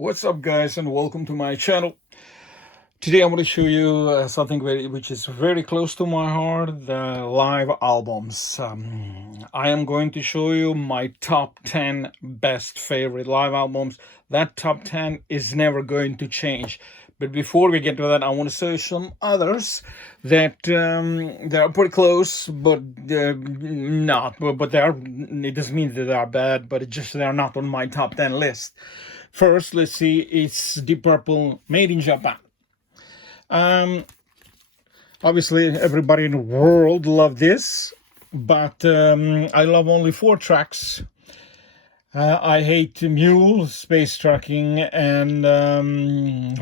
What's up, guys, and welcome to my channel. Today I'm going to show you something which is very close to my heart, the live albums. I am going to show you my top 10 best favorite live albums. That top 10 is never going to change. But before we get to that, I want to show you some others that they are pretty close, but not. But they are. It doesn't mean that they are bad, but it's just they are not on my top 10 list. First, let's see. It's Deep Purple, Made in Japan. Obviously, everybody in the world love this, but I love only 4 tracks. I hate Mule, Space Trucking, and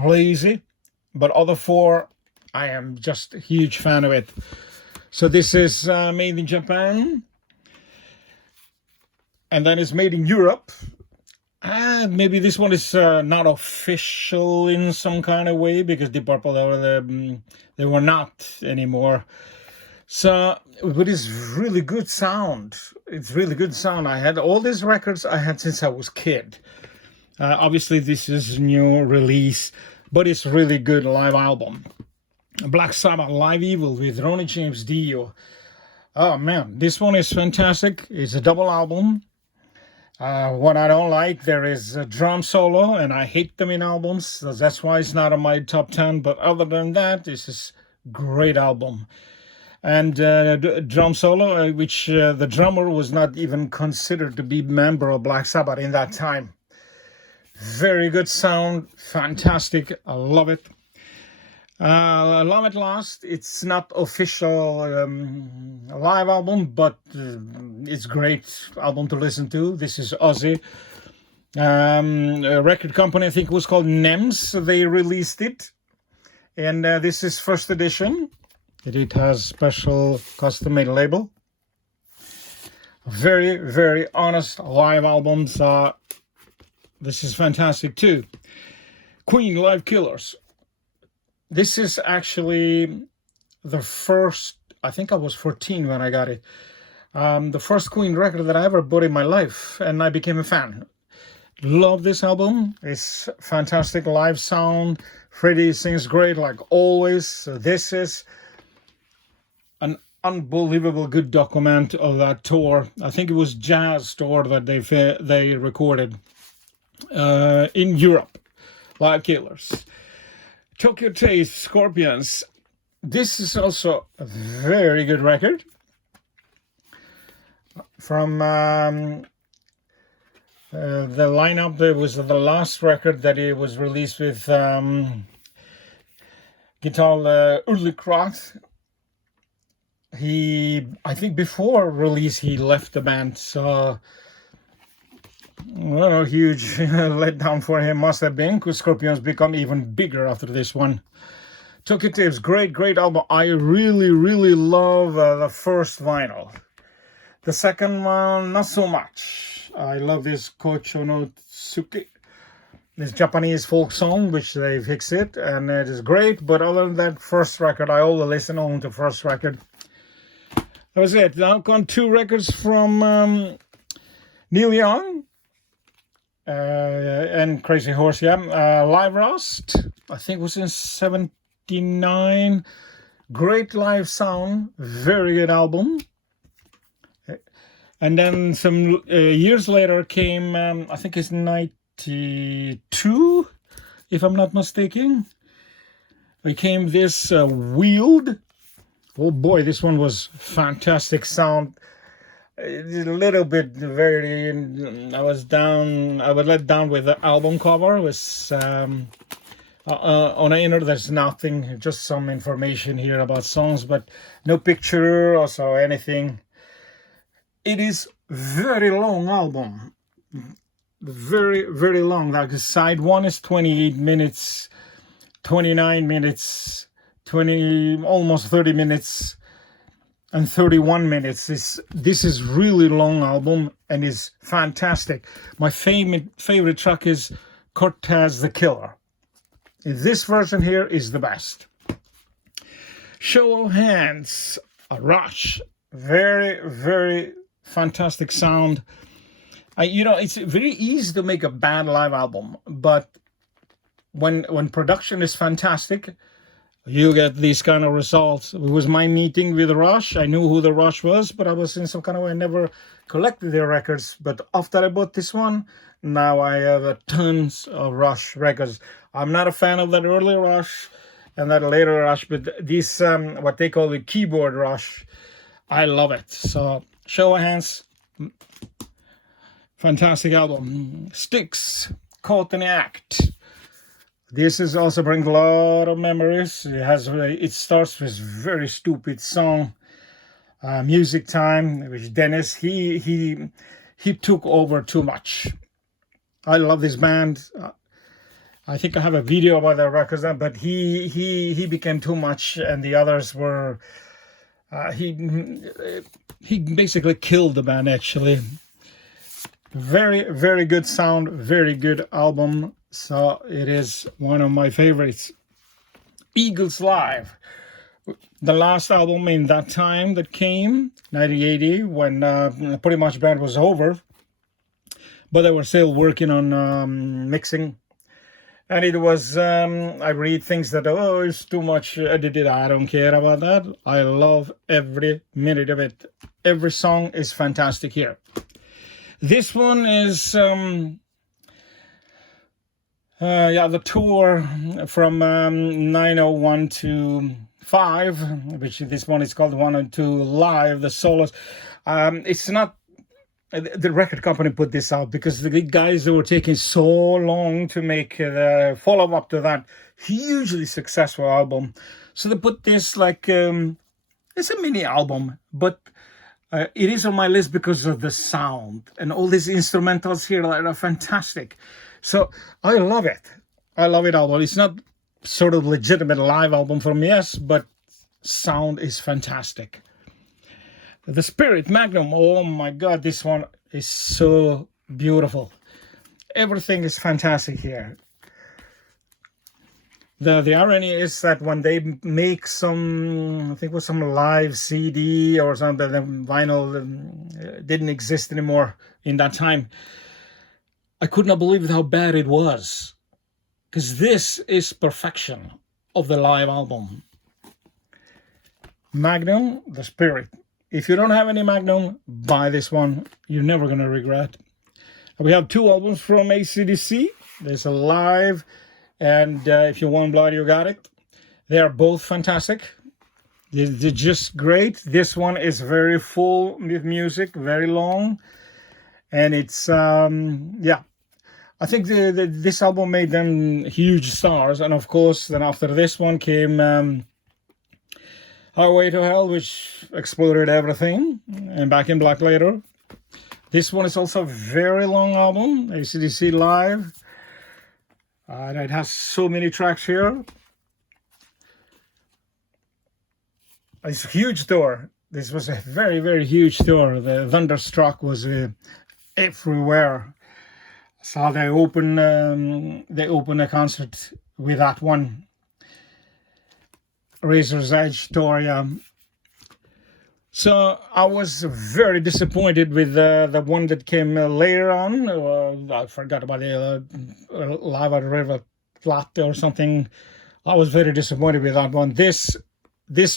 Lazy, but other 4, I am just a huge fan of it. So this is Made in Japan, and then it's Made in Europe. Maybe this one is not official in some kind of way, because Deep Purple, they were not anymore. So, but it's really good sound. It's really good sound. I had all these records I had since I was a kid. Obviously, this is new release, but it's really good live album. Black Sabbath Live Evil with Ronnie James Dio. Oh man, this one is fantastic. It's a double album. What I don't like, there is a drum solo, and I hate them in albums, so that's why it's not on my top 10. But other than that, this is a great album. And drum solo, which the drummer was not even considered to be a member of Black Sabbath in that time. Very good sound, fantastic, I love it. Love at Last, it's not official live album, but it's great album to listen to. This is Ozzy. A record company, I think it was called NEMS, they released it. And this is first edition. It has special custom-made label. Very, very honest live albums. This is fantastic too. Queen Live Killers. This is actually the first, I think I was 14 when I got it. The first Queen record that I ever bought in my life, and I became a fan. Love this album. It's fantastic live sound. Freddie sings great like always. So this is an unbelievable good document of that tour. I think it was Jazz tour that they recorded in Europe. Live Killers. Tokyo Taste, Scorpions. This is also a very good record. From the lineup, there was the last record that it was released with guitar Ulrich Roth. I think before release, he left the band, so well, huge letdown for him must have been, because Scorpions become even bigger after this one. Tokyo Tapes, great album. I really love the first vinyl. The second one, not so much. I love this Kocho no Tsuki, this Japanese folk song, which they fix it, and it is great. But other than that, first record, I only listen on to first record. That was it. Now come 2 records from Neil Young. And Crazy Horse, yeah. Live Rust, I think it was in 79. Great live sound, very good album. And then some years later came, I think it's 92, if I'm not mistaken. Became this Wheeled. Oh boy, this one was fantastic sound. A little bit I was let down with the album cover. It was on the inner, there's nothing, just some information here about songs, but no picture or so anything. It is very long album, very long. Like side 1 is 28 minutes, 29 minutes, almost 30 minutes. And 31 minutes. This is really long album and is fantastic. My favorite track is Cortez the Killer. This version here is the best. Show of Hands, a Rush. Very fantastic sound. It's very easy to make a bad live album, but when production is fantastic, you get these kind of results. It was my meeting with Rush. I knew who the Rush was, but I was in some kind of way, I never collected their records. But after I bought this one, now I have tons of Rush records. I'm not a fan of that early Rush and that later Rush, but these, what they call the keyboard Rush, I love it. So, show of hands. Fantastic album. Styx, Caught in the Act. This is also brings a lot of memories. It starts with very stupid song, Music Time, which Dennis he took over too much. I love this band. I think I have a video about their records, but he became too much, and the others were. He basically killed the band. Actually, very very good sound, very good album. So it is one of my favorites. Eagles Live, the last album in that time that came, 1980, when pretty much band was over, but they were still working on mixing. And it was, I read things that, oh, it's too much edited. I don't care about that. I love every minute of it. Every song is fantastic here. This one is... the tour from 901 to 5, which this one is called 102 Live, the solos. It's not, the record company put this out because the guys that were taking so long to make the follow-up to that hugely successful album. So they put this like, it's a mini album, but it is on my list because of the sound and all these instrumentals here that are fantastic. So I love it. I love it all. Well, it's not sort of legitimate live album from yes, but sound is fantastic. The Spirit Magnum. Oh my God, this one is so beautiful. Everything is fantastic here. The irony is that when they make some, I think it was some live CD or something, the vinyl didn't exist anymore in that time. I could not believe how bad it was, because this is perfection of the live album. Magnum, The Spirit. If you don't have any Magnum, buy this one. You're never going to regret. We have two albums from AC/DC. There's a live, and If You Want Blood, You Got It. They are both fantastic. They're just great. This one is very full with music, very long. And it's, I think this album made them huge stars. And of course, then after this one came Highway to Hell, which exploded everything. And Back in Black later. This one is also a very long album, AC/DC Live. And it has so many tracks here. It's a huge tour. This was a very, very huge tour. The Thunderstruck was everywhere. So they open a concert with that one. Razor's Edge tour, yeah. So I was very disappointed with the one that came later on. I forgot about the Live at River Plate or something. I was very disappointed with that one. These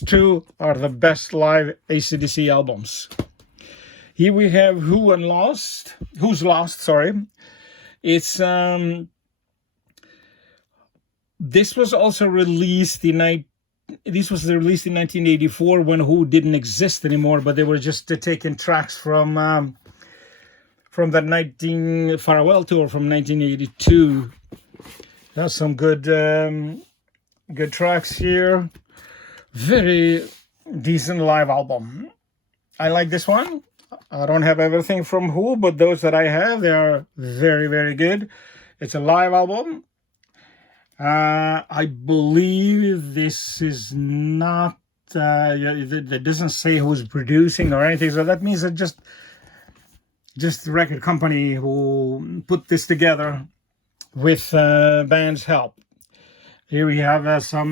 two are the best live AC/DC albums. Here we have Who's Lost, sorry. It's this was also released in 1984 when Who didn't exist anymore, but they were just taking tracks from that farewell tour from 1982. There's some good tracks here. Very decent live album. I like this one. I don't have everything from Who, but those that I have, they are very, very good. It's a live album. I believe this is not, it doesn't say who's producing or anything, so that means that just the record company who put this together with band's help. Here we have how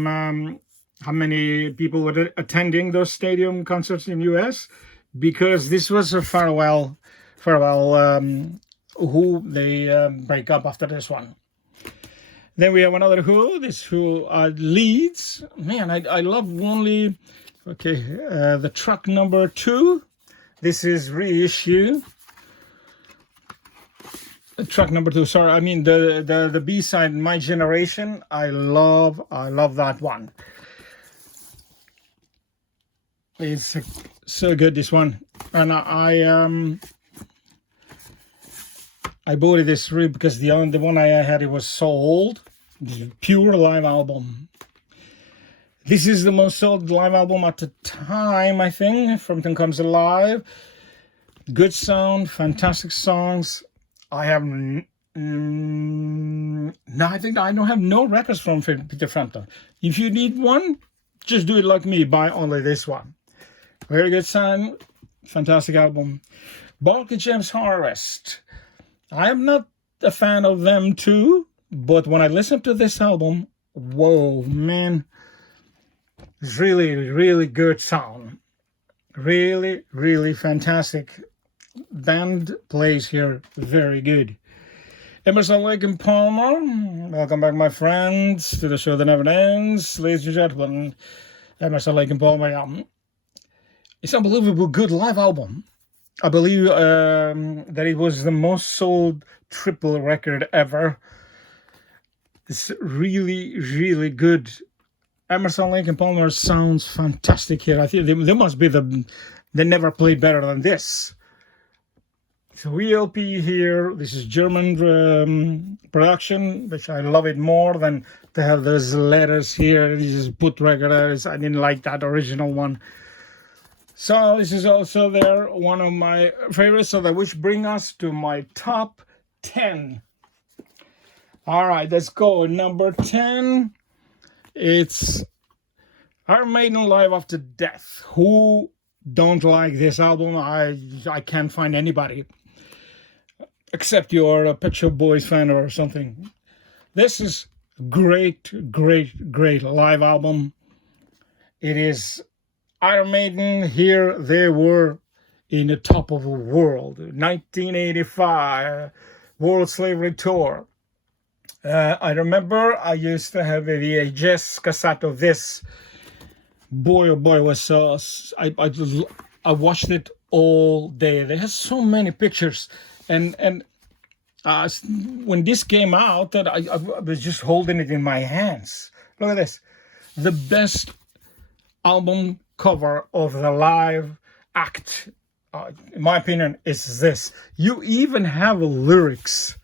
many people were attending those stadium concerts in US, because this was a farewell Who they break up after this one. Then we have another Who. This Who Leads. Man, I love only, okay, the track number 2. This is reissue. Track number 2, sorry, I mean the B-side, My Generation. I love that one. It's so good, this one. And I bought this really because the one I had, it was sold. Pure live album. This is the most sold live album at the time, I think. From Comes Alive. Good sound, fantastic songs. I have no, I think I don't have no records from Peter Frampton. If you need one, just do it like me. Buy only this one. Very good sound, fantastic album. Barclay James Harvest. I am not a fan of them too, but when I listen to this album, whoa, man, it's really, really good sound. Really, really fantastic. Band plays here very good. Emerson, Lake and Palmer. Welcome back, my friends, to the show that never ends. Ladies and gentlemen, Emerson, Lake and Palmer. It's an unbelievable good live album. I believe that it was the most sold triple record ever. It's really, really good. Emerson, Lake and Palmer sounds fantastic here. I think they must be they never played better than this. So ELP here. This is German production, which I love it more than to have those letters here. This is put records. I didn't like that original one. So this is also there, one of my favorites. So that which bring us to my top 10. All right, let's go. Number 10. It's Iron Maiden Live After Death. Who don't like this album? I can't find anybody. Except you're a Pet Shop Boys fan or something. This is great, great, great live album. It is Iron Maiden. Here they were in the top of the world. 1985 World Slavery Tour. I remember I used to have a VHS cassette of this. Boy, oh boy, was so I watched it all day. They had so many pictures. And when this came out, that I was just holding it in my hands. Look at this. The best album cover of the live act, in my opinion, is this. You even have lyrics.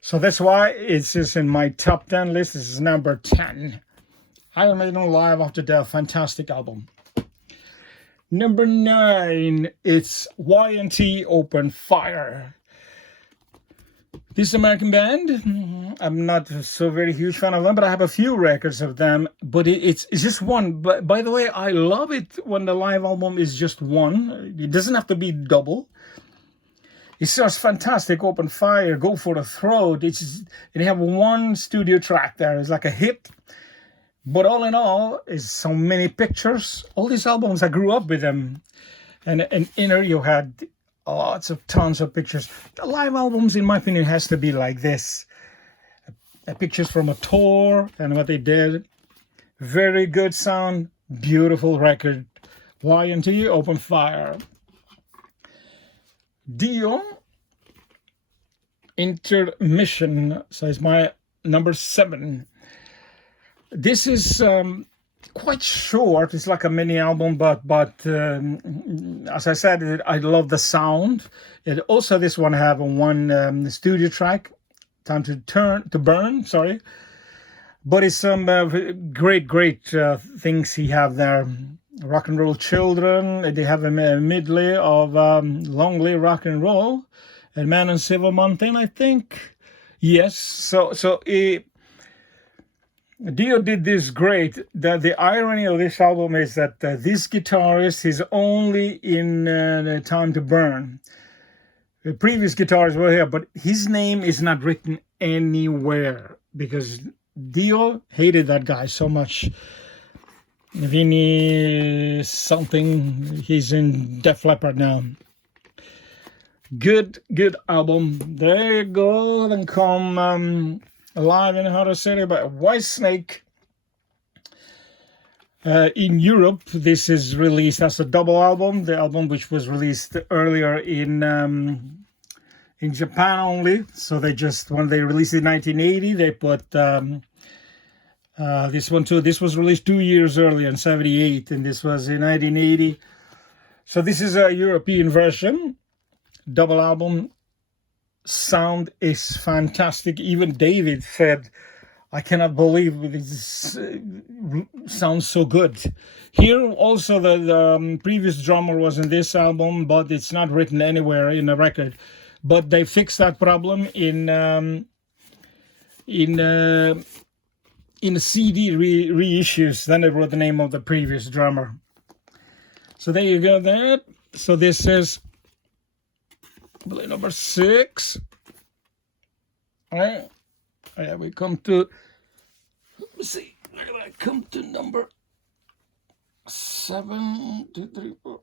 So that's why it's just in my top 10 list. This is number 10. Iron Maiden Live After Death. Fantastic album. Number 9, it's Y&T Open Fire. This American band, I'm not so very huge fan of them, but I have a few records of them. But it's just one. But by the way, I love it when the live album is just one. It doesn't have to be double. It's just fantastic. Open Fire, Go for the Throat. They have one studio track there. It's like a hit. But all in all, is so many pictures. All these albums, I grew up with them. And inner you had lots of tons of pictures. The live albums, in my opinion, has to be like this. Pictures from a tour and what they did. Very good sound, beautiful record. Y&T Open Fire. Dio Intermission. So it's my number 7. This is quite short. It's like a mini album, but as I said, I love the sound. It also, this one have one studio track, Time to Burn. Sorry, but it's some great things he have there. Rock and Roll Children. They have a medley of Long Live Rock and Roll and Man on Silver Mountain, I think. Yes. So Dio did this great. The irony of this album is that this guitarist is only in Time to Burn. The previous guitarists were here, but his name is not written anywhere because Dio hated that guy so much. Vinny something, he's in Def Leppard now. Good album. There you go. Then come Live in Harder City by Whitesnake. In Europe, this is released as a double album. The album which was released earlier in Japan only. So they just, when they released it in 1980, they put this one too. This was released 2 years earlier in 78, and this was in 1980. So this is a European version, double album. Sound is fantastic. Even David said, I cannot believe this sounds so good. Here also the previous drummer was in this album, but it's not written anywhere in the record. But they fixed that problem in the CD reissues. Then they wrote the name of the previous drummer. So there you go. That. So this is number 6. All right. Yeah, we come to, let's see, where do I come to number 7, 2, 3, 4.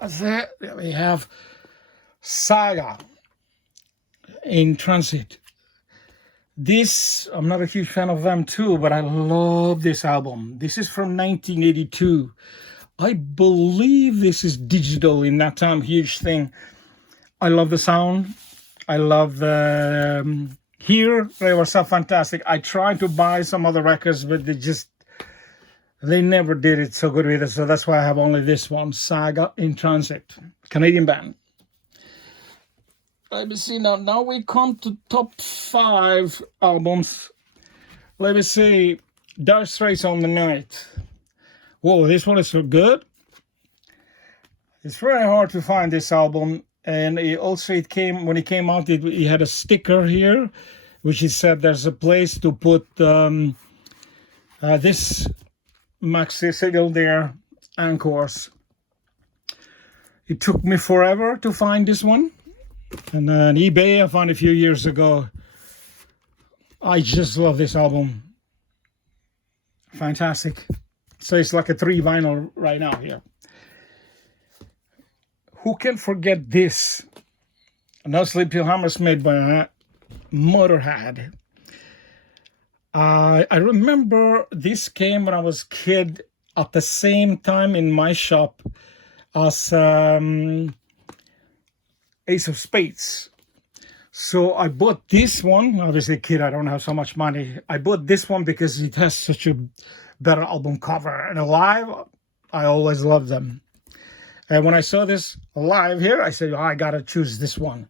That's it. There we have Saga in Transit. This, I'm not a huge fan of them too, but I love this album. This is from 1982. I believe this is digital in that time, huge thing. I love the sound. I love the here they were so fantastic. I tried to buy some other records, but they never did it so good with it. So that's why I have only this one, Saga in Transit, Canadian band. Let me see now. Now we come to top 5 albums. Let me see. Dire Straits on the Night. Whoa, this one is so good. It's very hard to find this album. And it came when it came out. It had a sticker here, which it said there's a place to put this maxi single there, Encores. It took me forever to find this one, and on eBay I found it a few years ago. I just love this album. Fantastic. So it's like a 3 vinyl right now here. Who can forget this? No Sleep Till Hammersmith by Motorhead. I remember this came when I was a kid at the same time in my shop as Ace of Spades. So I bought this one. Obviously, kid, I don't have so much money. I bought this one because it has such a better album cover. And live, I always love them. And when I saw this live here, I said, oh, I got to choose this one.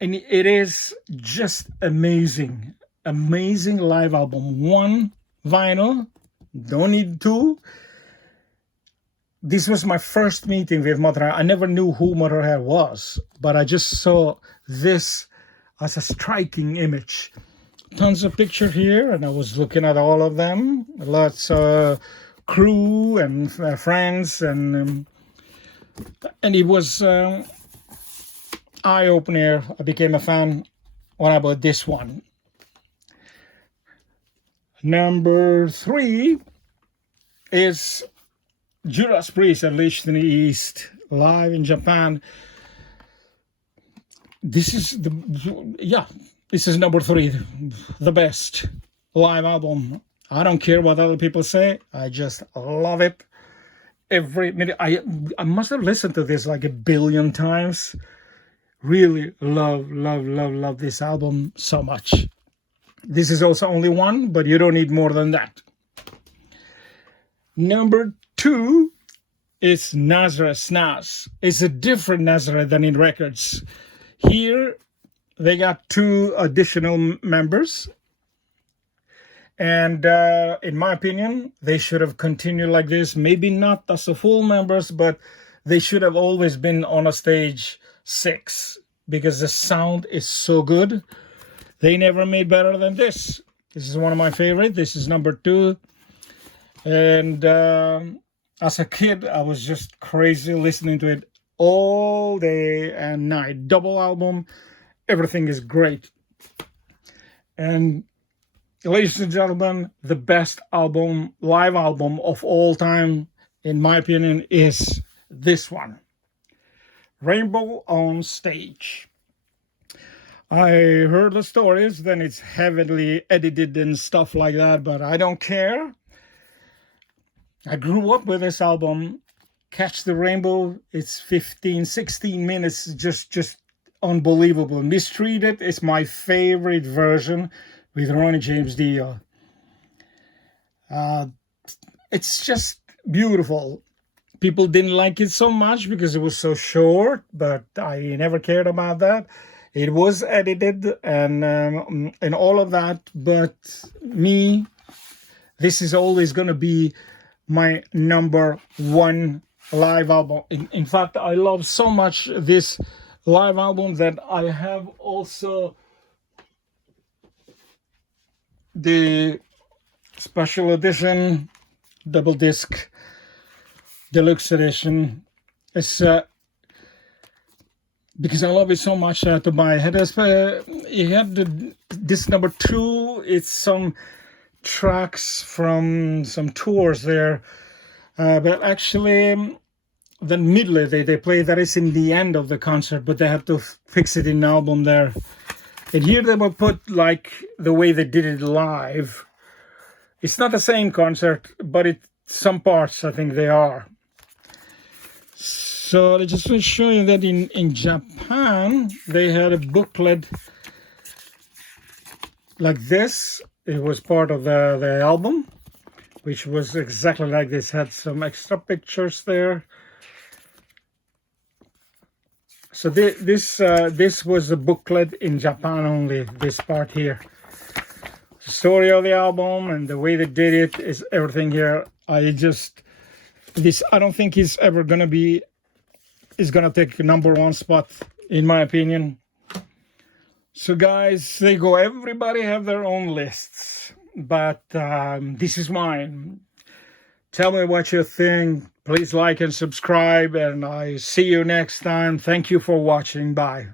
And it is just amazing. Amazing live album. 1 vinyl. Don't need 2. This was my first meeting with Motorhead. I never knew who Motorhead was. But I just saw this as a striking image. Tons of pictures here. And I was looking at all of them. Lots of crew and friends and it was eye-opener. I became a fan when I bought this one. Number 3 is Judas Priest, Unleashed in the East, live in Japan. This is this is number 3, the best live album. I don't care what other people say. I just love it. Every minute, I must have listened to this like 1 billion times. Really love this album so much. This is also only 1, but you don't need more than that. Number 2 is Nazareth Snaz. It's a different Nazareth than in records. Here, they got 2 additional members. And in my opinion, they should have continued like this. Maybe not as a full members, but they should have always been on a stage 6 because the sound is so good. They never made better than this. This is one of my favorite. This is number 2. And as a kid, I was just crazy listening to it all day and night. Double album. Everything is great. And ladies and gentlemen, the best album, live album of all time, in my opinion, is this one. Rainbow on Stage. I heard the stories, then it's heavily edited and stuff like that, but I don't care. I grew up with this album. Catch the Rainbow, it's 15, 16 minutes, just unbelievable. Mistreated is my favorite version with Ronnie James Dio. It's just beautiful. People didn't like it so much because it was so short, but I never cared about that. It was edited and all of that, but me, this is always going to be my number one live album. In fact, I love so much this live album that I have also the special edition, double disc, deluxe edition. It's because I love it so much to buy. It had this number 2. It's some tracks from some tours there, but actually the medley they play, that is in the end of the concert, but they have to fix it in the album there. And here they will put like the way they did it live. It's not the same concert, but some parts I think they are. So I just want to show you that in Japan they had a booklet like this. It was part of the album, which was exactly like this. Had some extra pictures there. So this was a booklet in Japan only. This part here, the story of the album and the way they did it is everything here. I don't think he's ever gonna take a number 1 spot in my opinion. So guys, everybody have their own lists, but this is mine. Tell me what you think. Please like and subscribe, and I see you next time. Thank you for watching. Bye.